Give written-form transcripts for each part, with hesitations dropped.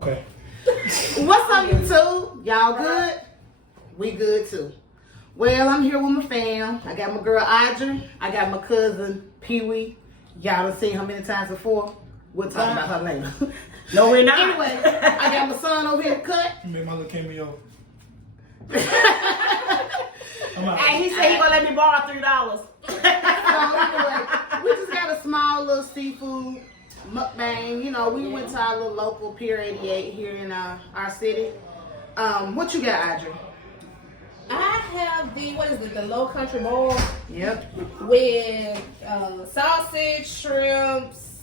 Okay. What's up, YouTube? Y'all good? We good too. Well, I'm here with my fam. I got my girl Audrey. I got my cousin Pee Wee. Y'all done seen her many times before. We'll talk about her later. No, we're not. Anyway, I got my son over here to cut. You made my little cameo. Hey, he said he gonna let me borrow $3. So anyway, we just got a small little seafood mukbang. You know, we went to our little local Pier 88 here in our city. What you got, Audrey? I have the Low Country Bowl Yep. with sausage, shrimps,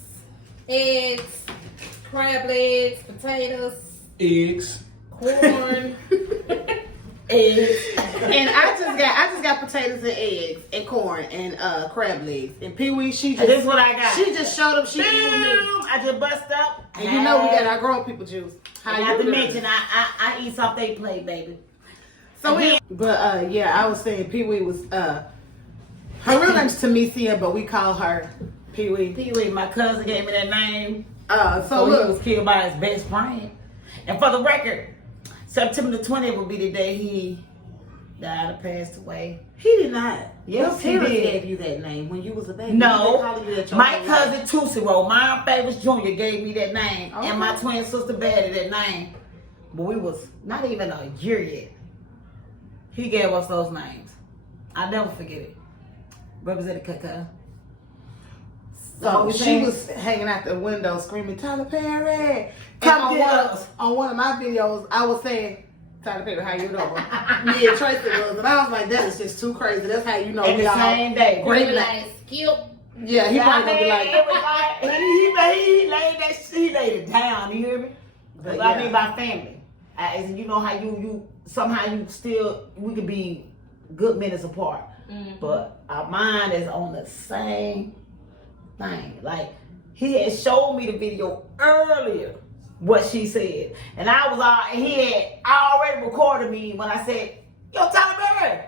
eggs, crab legs, potatoes, Eggs. corn. Eggs. And I just got potatoes and eggs and corn and crab legs. And Pee Wee, she And just this is what I got. she just showed up. She Boom! eating me. I just bust up. And you know we got our grown people juice. How Not to doing? mention, I eat off they plate, baby. So yeah, I was saying Pee Wee was her real name's Tamesia, but we call her Pee Wee. Pee Wee, my cousin gave me that name. So He look, was killed by his best friend. And for the record, September the 20th will be the day he died or passed away. he did not. Yes, Your he parents did. gave you that name when you was a baby. No, They call you that your my whole cousin life. Tusiro, my Favors Jr. gave me that name, Okay. and my twin sister Betty that name. But we was not even a year yet. He gave us those names. I'll never forget it. Representative Kaka. So she was hanging out the window screaming, Tyler Perry. Come And get us. on one of my videos, I was saying, Tyler Perry, how you know? Me and Tracy was, and I was like, that is just too crazy. That's how you know At we the all same day. great. Like skip. Yeah, he probably gonna be like, it was like he laid it down. You hear me? But But I yeah. mean by family. You know how you somehow you still we could be good minutes apart, but our mind is on the same thing. Like he had showed me the video earlier what she said, and I was and he had already recorded me when I said, "Yo, Tyler Perry,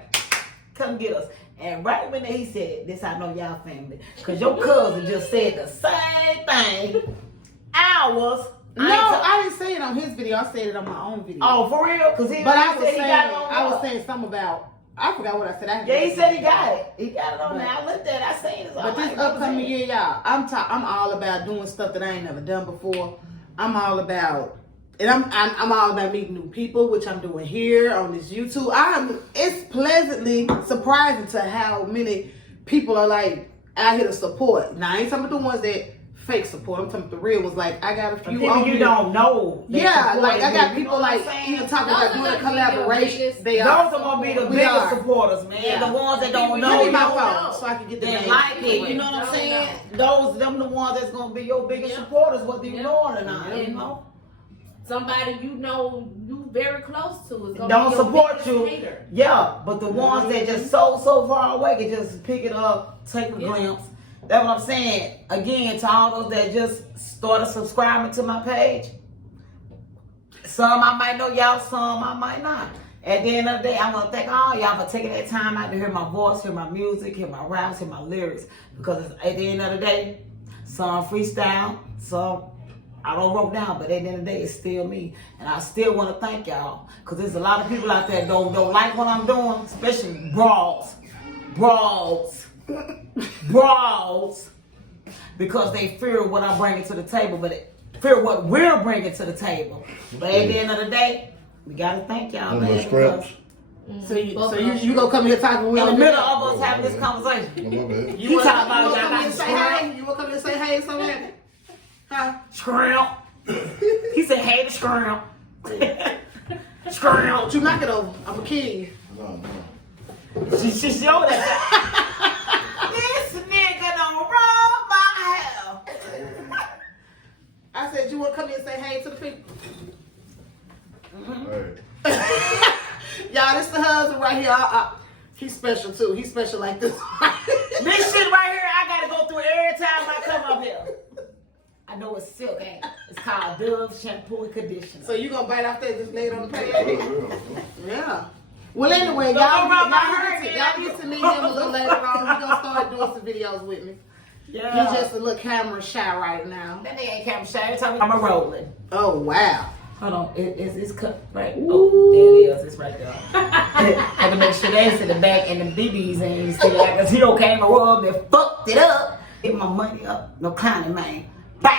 come get us." And right when he said, "This I know y'all family," because your cousin just said the same thing. Ours. no, I didn't say it on his video. I said it on my own video. Oh, for real? Because he. but I said was he saying, got it on I was there. saying something about. I forgot what I said. Yeah, he said he got it. He got it on But- there. I looked at it. I seen it. But this upcoming year, y'all, I'm all about doing stuff that I ain't never done before. I'm all about, and I'm all about meeting new people, which I'm doing here on this YouTube. It's pleasantly surprising to how many people are like out here to support. Now I ain't talking about the ones that fake support. I'm talking about the real ones. Like I got a few People on you here. don't know. they Yeah, supported like I got you, people you know like what I'm saying? even talking Those about are doing a gonna be your collaboration. biggest- They Those are. are gonna be the We biggest are. supporters, man. Yeah. The ones that don't People know. Give me You my don't phone know. so I can get the They name. like it, you know what I'm Don't saying? know. Them the ones that's gonna be your biggest supporters, whether you know it or not. You know. Somebody you know you very close to is gonna Don't be your support biggest you. hater. Yeah, but the ones that just so far away can just pick it up, take a glimpse. That's what I'm saying. Again, to all those that just started subscribing to my page. Some I might know y'all, some I might not. At the end of the day, I want to thank all y'all for taking that time out to hear my voice, hear my music, hear my raps, hear my lyrics. Because at the end of the day, some freestyle, some I don't wrote down, but at the end of the day, it's still me. And I still want to thank y'all. Because there's a lot of people out there that don't like what I'm doing, especially brawls. Because they fear what I'm bringing to the table, but fear what we're bringing to the table. But at the end of the day, we gotta thank y'all, man. Because So you gonna come here talking with in the me? middle of us having this conversation, you talking about y'all got to say hey? You wanna come here and say hey? Something? Huh? scrimp. He said, "Hey, the scrimp." Scrimp. Don't you knock it over? I'm a king. She showed that. This nigga don't rub my hair. I said you wanna come here and say hey to the people? Hey. y'all. He's special too. He's special like this. This shit right here, I gotta go through every time I come up here. I know it's silk, ain't it? It's called Dove Shampoo and Conditioner. So you gonna bite off that just lay it on the page? Yeah. Well, anyway, Don't y'all rub my get to meet him a little later on. He's gonna start doing some videos with me. Yeah. He's just a little camera shy right now. That nigga ain't camera shy. Every time I'm a rolling. Oh wow. Hold on, it's cut right. Oh, there it is. It's right there. Have to make sure that's in the back and the BBs ain't still like a zero came around and fucked it up. Get my money up. No clowning, man. Bam.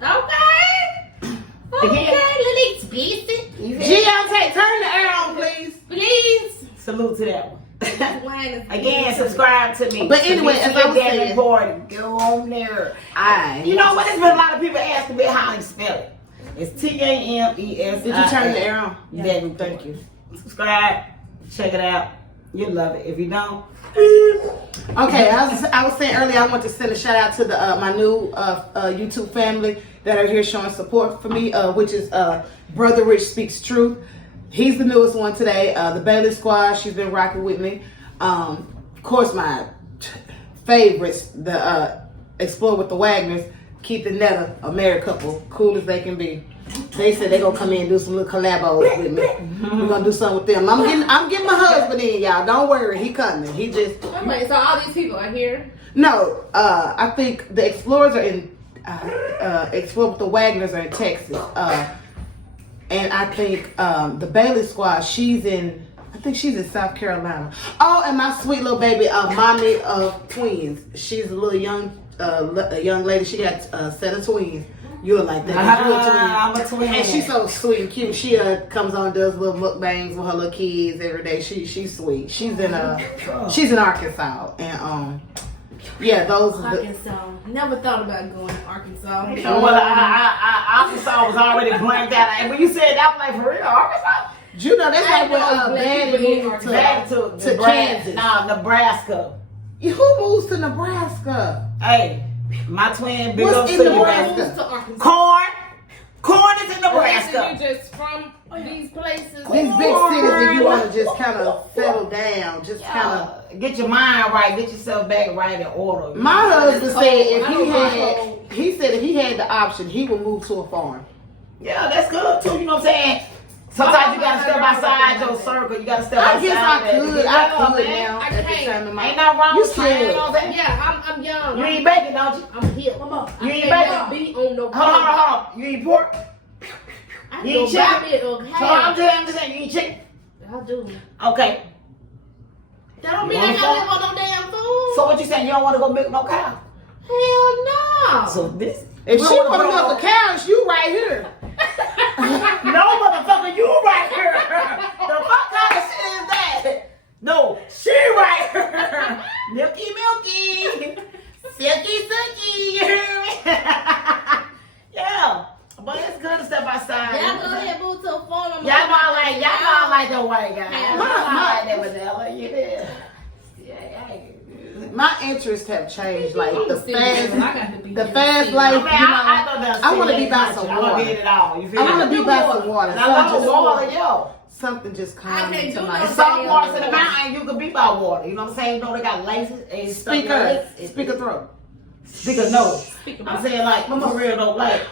Okay. Okay, little explicit. Giante, turn the air on, please. Please. Salute to that one. Again, Again, subscribe to me. But anyway, as I was saying, go on there. You know what? There's been a lot of people asking me how you spell it. It's TAMES. Did you turn the air on? Yeah, thank you. Subscribe, check it out. You'll love it. If you don't, okay. I was saying earlier I want to send a shout out to the my new YouTube family that are here showing support for me, which is Brother Rich Speaks Truth. He's the newest one today. The Bailey Squad, she's been rocking with me. Of course, my favorites, the Explore with the Wagners, Keith and Netta, a married couple, cool as they can be. They said they gonna come in and do some little collabos with me. We're gonna do something with them. I'm getting my husband in, y'all. Don't worry, he coming. He just Wait, so all these people are here? no. I think the Explorers are in Explore with the Wagners are in Texas. And I think the Bailey Squad, she's in South Carolina. Oh, and my sweet little baby, mommy of twins. She's a little young lady. She got a set of twins. You're like that. You're a twin. I'm a twin. And she's so sweet and cute. She comes on, does little mukbangs with her little kids every day. She's sweet. She's in Arkansas. And yeah, those are the, Arkansas. Never thought about going to Arkansas. Well, Arkansas was already blanked out. And when you said that, I'm like, for real, Arkansas? you know that's I like when know Daddy people moved Back to to Nebraska. Kansas. Nah, Nebraska. Who moves to Nebraska? Hey, my twin big What's up in to Nebraska? Moves to Arkansas. Corn is in So Nebraska. you just from these places? These big cities that you want to just kind of settle down, just kind of. Get your mind right, get yourself back right in order. My husband said if I don't he said if he had the option, he would move to a farm. Yeah, that's good too. You know what I'm saying? Sometimes you gotta step outside your circle. You gotta step outside. I guess I could. I could man. now. I At the can't. time of my Ain't nothing wrong You with trying. You know what I'm saying? Yeah, I'm young. You eat bacon, don't you? I'm hip. Come on. You I ain't can't bacon? be on no. Hold on. You eat pork? I You go eat chicken? buy me a So I'm just saying, you eat chicken? I do. Okay. That don't mean I gotta live on no damn food. So what you saying? You don't want to go milk no cow? Hell no. So this? If we she don't want to wanna milk a cow, it's you right here. No, motherfucker, you right here. The fuck kind of shit is that? No, she right here. Milky, silky, silky. You hear me? Yeah, but it's good to step outside. Y'all go ahead, move to a farm. Y'all not like the white guy. Yeah. Y'all not like that vanilla. You did. My interests have changed. Like the The fast life. I mean, I want to be by some I want to water. get it all. You feel I want me? to be by some water. And I love water, yo. Something just I calmed can't into do my. no- Some parts of the mountain you can be by water. You know what I'm saying? You know they got laces and stuff like that. Speaker throat. Speaker no. I'm saying like for real though, like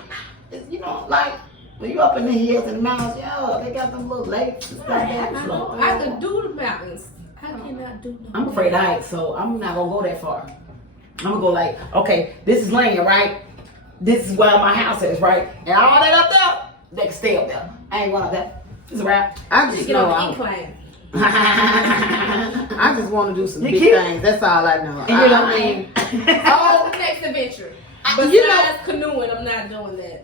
you know, like when you up in the hills and the mountains, yo, they got them little lakes and stuff like that. I could do the mountains. I cannot do no. I'm afraid of heights, so I'm not gonna go that far. I'm gonna go like, okay, this is land, right? This is where my house is, right? And all that up there, they can stay up there. I ain't one of that. It's a wrap. I just Get know on the incline. I just want to do some You big cute. things. That's all I know. And you know, I mean, Oh, next adventure. But you know, canoeing, I'm not doing that.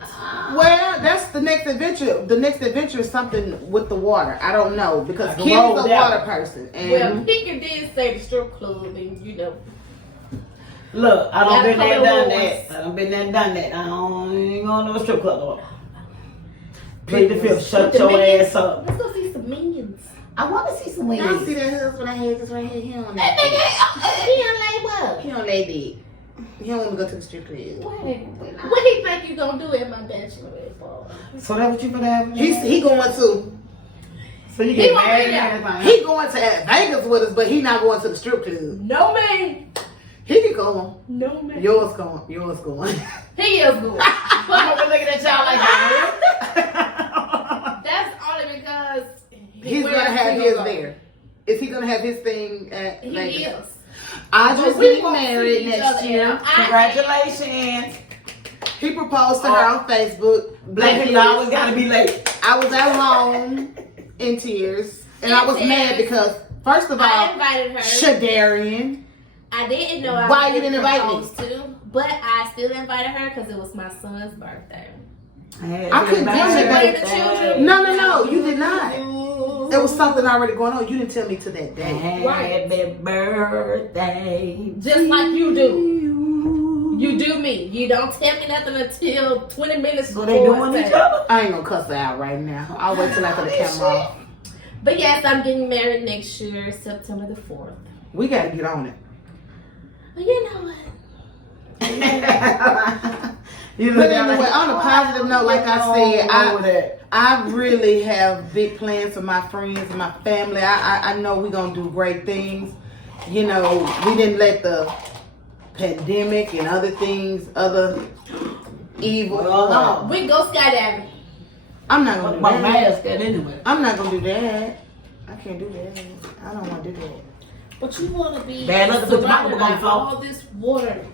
well, that's the next adventure. The next adventure is something with the water. I don't know because Like a Kim's roll a down. water person, and Well, Pinker did say the strip club, and you know. look, I don't Gotta been there, cover done the that. I done been there, done that. I don't ain't going to a strip club no more. Plead the fifth. Shut The your minions. ass up. Let's go see some minions. I want to see some y'all women. see that husband I had just right here. He don't That lay nigga, he don't lay well. He don't lay dick. He don't want to go to the strip club. What he think you gonna do at my bachelorette party? So that what you gonna have? He going to. So you He get won't mad be and there. everything. He going to Vegas with us, but he not going to the strip club. No man. He can go. No man. Yours going. Yours going. He is good. I'm But over looking at y'all like that. that's only because He's wears gonna have single his girl. there. Is he gonna have his thing at He Vegas? is. I But just we getting won't see married each next other year. now. Congratulations. He proposed to her on Facebook. Black people always gotta be late. I was at home in tears, and I was mad because first of I all, invited her. Shadarian. I didn't know I Why was you didn't invite me? proposed to, but I still invited her because it was my son's birthday. I couldn't Did tell you you bring that. the children? No, you did not. There was something already going on. You didn't tell me to that day. Happy birthday. Just like you do. You do me. You don't tell me nothing until 20 minutes So before. they doing it's each time. other? I ain't gonna cuss her out right now. I'll wait till after the camera off. But yes, I'm getting married next year, September the 4th. We gotta get on it. But you know what? You But anyway, on a positive note, like I said, I really have big plans for my friends and my family. I know we're gonna do great things. You know, we didn't let the pandemic and other things, other evil. Well, We go skydiving. I'm not gonna do my that. mask that anyway. I'm not gonna do that. I can't do that. I don't want to do that. But you want to be Bad luck to put the surrounded Bible on by the floor. all this water.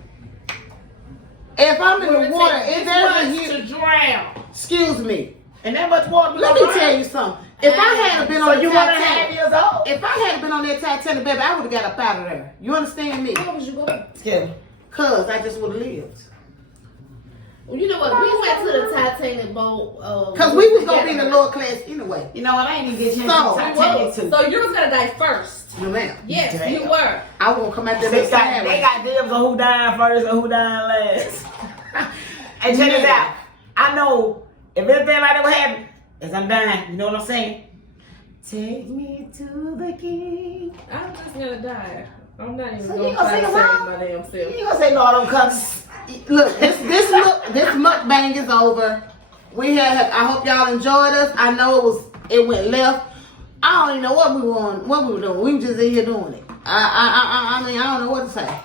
If I'm in the water, It if there's a takes huge, to drown. excuse me. And that much water. Let me tell you something. If I had been So on the you 1.5 Titanic, years old? if I had been on that Titanic, baby, I would have got up out of there. You understand me? Where was you going? Yeah. Cause I just would have lived. Well, you know what? We went to the Titanic boat. Cause we was gonna be in the lower class anyway. You know what? I ain't even get a chance So, to Titanic too. So you was gonna die first. No ma'am. Yes, Damn. you were. I won't come out there They next got dibs on who dying first and who dying last. And check this out. I know if anything like that would happen, as I'm dying, you know what I'm saying? Take me to the king. I'm just gonna die. I'm not even So gonna you gonna try to sing save along? my damn You self. ain't gonna say Lord, I'm coming. Look, this mukbang is over. I hope y'all enjoyed us. I know it went left. I don't even know what we were doing. We were just in here doing it. I mean, I don't know what to say.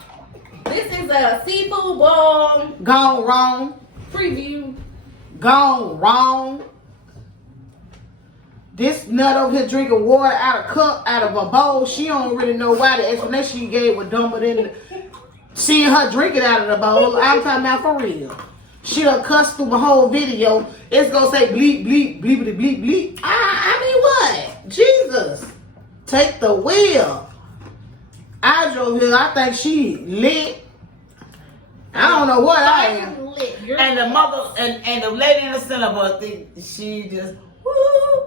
This is a seafood bowl Gone wrong. preview. Gone wrong. This nut over here drinking water out of a bowl. She don't really know why. The explanation she gave was dumber than seeing her drink it out of the bowl. I'm talking about for real. She done cussed through my whole video. It's gonna say bleep, bleep, bleepity, bleep, bleep. I mean what? Jesus. Take the wheel. I drove here. I think she lit. I don't know what I am. Lit. You're And the mother and the lady in the center of her thing, she just woo.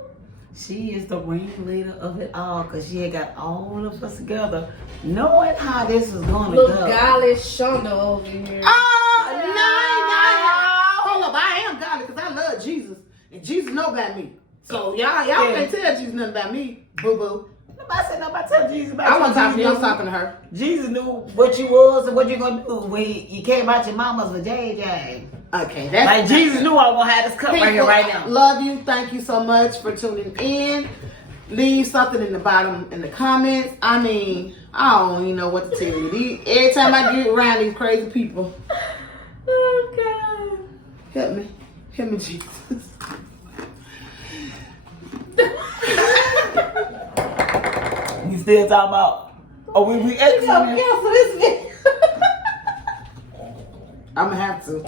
She is the ringleader of it all because she had got all of us together, knowing how this is going to little go. golly Shonda over here. Oh, no. Hold up. I am godly because I love Jesus. And Jesus know about me. So y'all can't tell Jesus nothing about me. Boo-boo. Nobody said nobody tell Jesus about I you. wasn't talking to you. I was Jesus talking to her. Jesus knew what you was and what you gonna do when you came out your mama's with JJ. Okay, that's Like Jesus knew I was gonna have this cup right here, right now. Love you. Thank you so much for tuning in. Leave something in the bottom in the comments. I mean, I don't even know what to tell you. Every time I get around these crazy people, Oh God. help me, Jesus. You still talking about? Oh, we cancel this video. I'm gonna have to.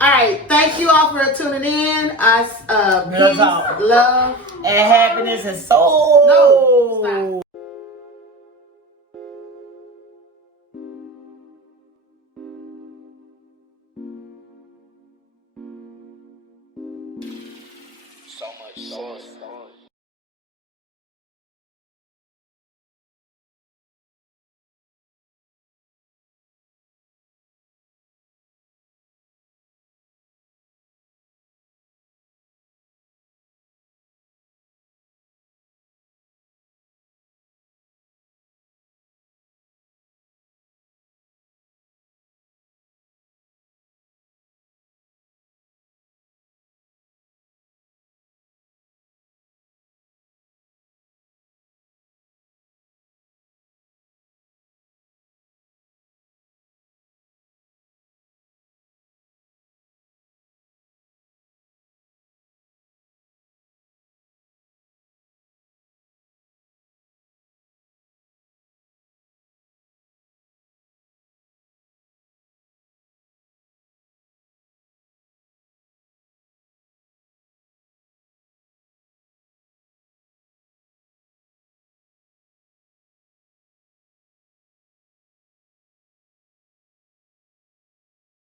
All right, thank you all for tuning in. Peace, love, and happiness and soul. No, stop. So much sauce.